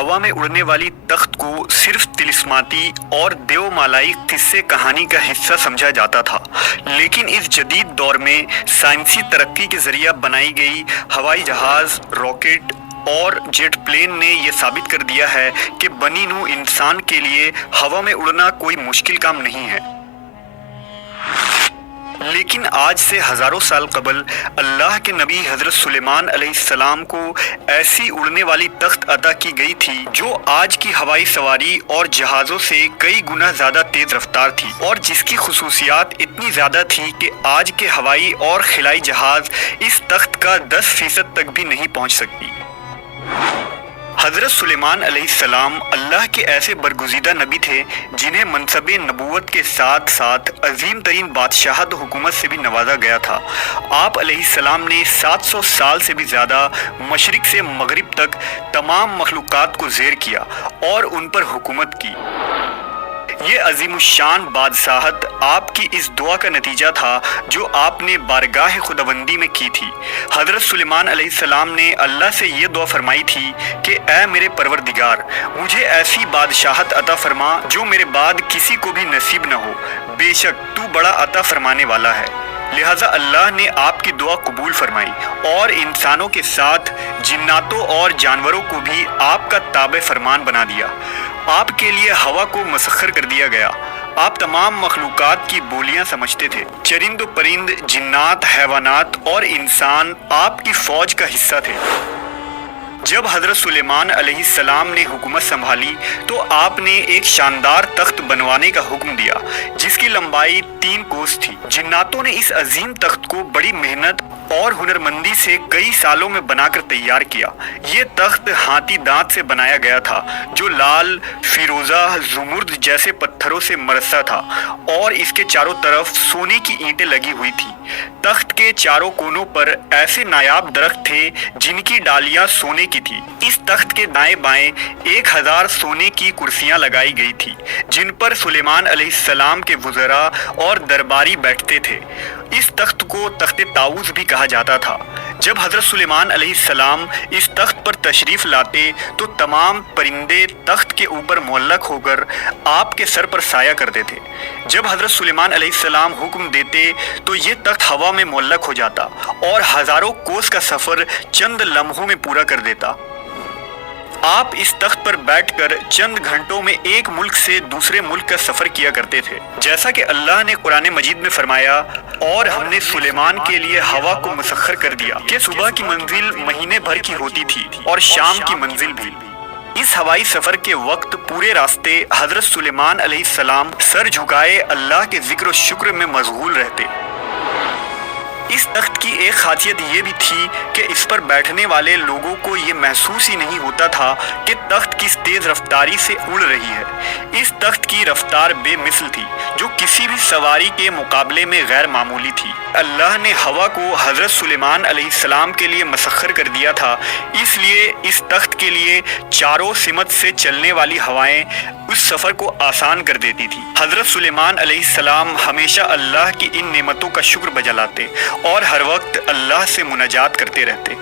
हवा में उड़ने वाली तख्त को सिर्फ तिलिस्माती और देवमालाई किस्से कहानी का हिस्सा समझा जाता था, लेकिन इस जदीद दौर में साइंसी तरक्की के जरिए बनाई गई हवाई जहाज, रॉकेट और जेट प्लेन ने यह साबित कर दिया है कि बनी नूं इंसान के लिए हवा में उड़ना कोई मुश्किल काम नहीं है। लेकिन आज से हजारों साल कबल अल्लाह के नबी हजरत सुलेमान अलैहिस्सलाम को ऐसी उड़ने वाली तख्त अता की गई थी जो आज की हवाई सवारी और जहाज़ों से कई गुना ज़्यादा तेज़ रफ्तार थी और जिसकी खुसूसियात इतनी ज़्यादा थी कि आज के हवाई और खिलाई जहाज़ इस तख्त का 10% तक भी नहीं पहुंच सकती। हज़रत सुलेमान अलैहिस्सलाम अल्लाह के ऐसे बरगुज़ीदा नबी थे जिन्हें मनसब नबूवत के साथ साथ अजीम तरीन बादशाहत हुकूमत से भी नवाजा गया था। आप अलैहिस्सलाम ने 700 साल से भी ज़्यादा मशरिक़ से मगरिब तक तमाम मखलूक़ात को ज़ेर किया और उन पर हुकूमत की। ये अजीमुशान बादशाहत आपकी इस दुआ का नतीजा था जो आपने बारगाह खुदाबंदी में की थी। हज़रत सुलेमान अलैहिस्सलाम ने अल्लाह से ये दुआ फरमाई थी कि ऐ मेरे परवरदिगार, मुझे ऐसी बादशाहत अता फरमा जो मेरे बाद किसी को भी नसीब न हो, बेशक तू बड़ा अता फरमाने वाला है। लिहाजा अल्लाह ने आपकी दुआ कबूल फरमाई और इंसानों के साथ जिन्नातों और जानवरों को भी आपका ताबे फरमान बना दिया। आपके लिए हवा को मसख्खर कर दिया गया। आप तमाम मखलूक़ात की बोलियां समझते थे। चरिंद परिंद, जिन्नात, हैवानात और इंसान आपकी फ़ौज का हिस्सा थे। जब हज़रत सुलेमान अलैहिस्सलाम ने हुकूमत संभाली तो आपने एक शानदार तख्त बनवाने का हुक्म दिया जिसकी लंबाई 3 कोस थी। जिन्नातों ने इस अजीम तख्त को बड़ी मेहनत और हुनरमंदी से कई सालों में बनाकर तैयार किया। ये तख्त हाथी दांत से बनाया गया था जो लाल, फिरोज़ा, ज़ुमुर्द जैसे पत्थरों से मरस्सा था और इसके चारों तरफ सोने की ईंटें लगी हुई थी। तख्त के चारों कोनों पर ऐसे नायाब दरख्त थे जिनकी डालियां सोने की थी। इस तख्त के दाएं बाएं 1000 सोने की कुर्सियां लगाई गई थी जिन पर सुलेमान अलैहिस्सलाम के वज़रा और दरबारी बैठते थे। इस तख्त को तख्त ताऊस भी कहा जाता था। जब हज़रत सुलेमान अलैहिस्सलाम इस तख्त पर तशरीफ़ लाते तो तमाम परिंदे तख्त के ऊपर मुअल्लक होकर आपके सर पर साया करते थे। जब हज़रत सुलेमान अलैहिस्सलाम हुक्म देते तो ये तख्त हवा में मुअल्लक हो जाता और हज़ारों कोस का सफ़र चंद लम्हों में पूरा कर देता। आप इस तख्त पर बैठकर चंद घंटों में एक मुल्क से दूसरे मुल्क का सफ़र किया करते थे। जैसा कि अल्लाह ने कुरान मजीद में फरमाया, और हमने सुलेमान के लिए हवा को मुसख्खर कर दिया कि सुबह की मंजिल महीने भर की होती थी और शाम की मंजिल भी। इस हवाई सफ़र के वक्त पूरे रास्ते हज़रत सुलेमान अलैहिस्सलाम सर झुकाए अल्लाह के जिक्र और शुक्र में मशगूल रहते। इस तख्त की एक खासियत ये भी थी कि इस पर बैठने वाले लोगों को ये महसूस ही नहीं होता था कि तख्त किस तेज़ रफ्तारी से उड़ रही है। इस तख्त की रफ्तार बेमिसल थी जो किसी भी सवारी के मुकाबले में गैर मामूली थी। अल्लाह ने हवा को हज़रत सुलेमान अलैहिस्सलाम के लिए मसख्खर कर दिया था, इसलिए इस तख्त के लिए चारों सिमत से चलने वाली हवाएं उस सफ़र को आसान कर देती थी। हज़रत सुलेमान अलैहिस्सलाम हमेशा अल्लाह की इन नेमतों का शुक्र बजा लाते और हर वक्त अल्लाह से मुनाजात करते रहते।